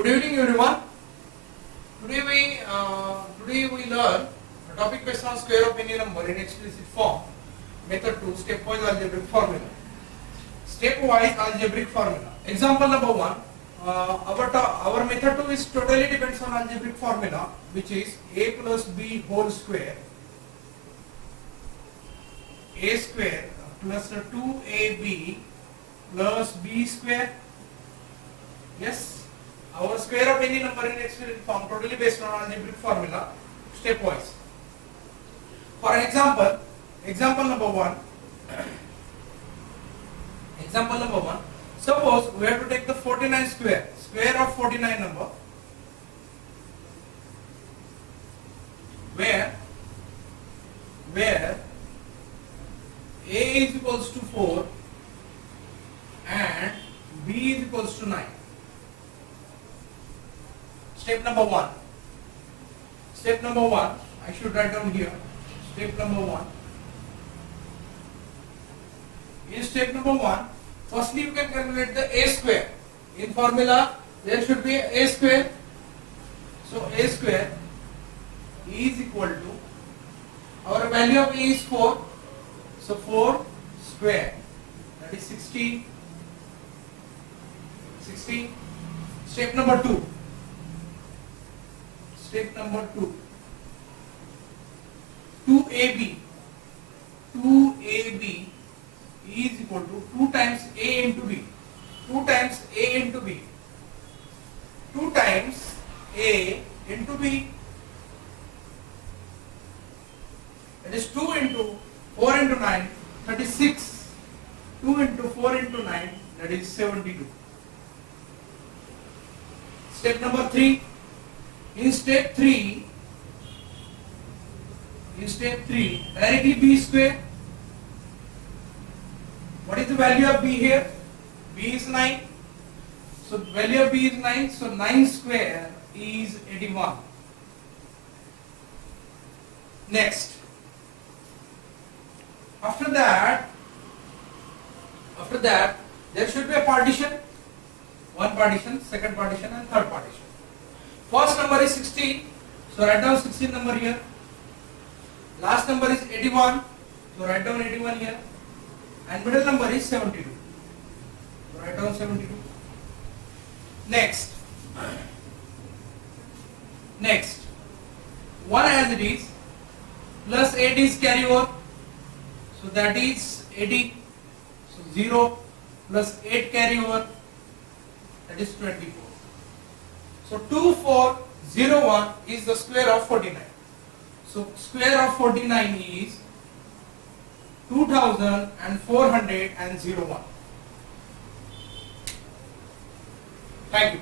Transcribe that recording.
Good evening, everyone. Today we learn a topic based on square of any number in explicit form. Method 2, stepwise algebraic formula. Stepwise algebraic formula. Example number 1. Our method 2 is totally depends on algebraic formula, which is a plus b whole square. A square plus 2ab plus b square. Yes. Our square of any number in explicit form totally based on algebraic formula, stepwise. For example, example number 1. Suppose we have to take the 49 square of 49 number, where a is equals to 4 and b is equals to 9. Step number 1. I should write down here. Step number 1. In step number 1, firstly you can calculate the a square. In formula, there should be a square. So a square is equal to, our value of a is 4. So 4 square, that is 16. Step number 2. 2ab is equal to 2 times a into b. 2 times a into b. That is 2 into 4 into 9, 36. 2 into 4 into 9, that is 72. Step number 3. In step 3, directly b square. What is the value of b here? B is 9. So value of b is 9. So 9 square is 81. Next. After that, there should be a partition. One partition, second partition, and third partition. First number is 16, so write down 16 number here. Last number is 81, so write down 81 here. And middle number is 72, so write down 72. Next, 1 as it is, plus 8 is carry over, so that is 80. So 0 plus 8 carry over, that is 24. So 2401 is the square of 49. So square of 49 is 2401. Thank you.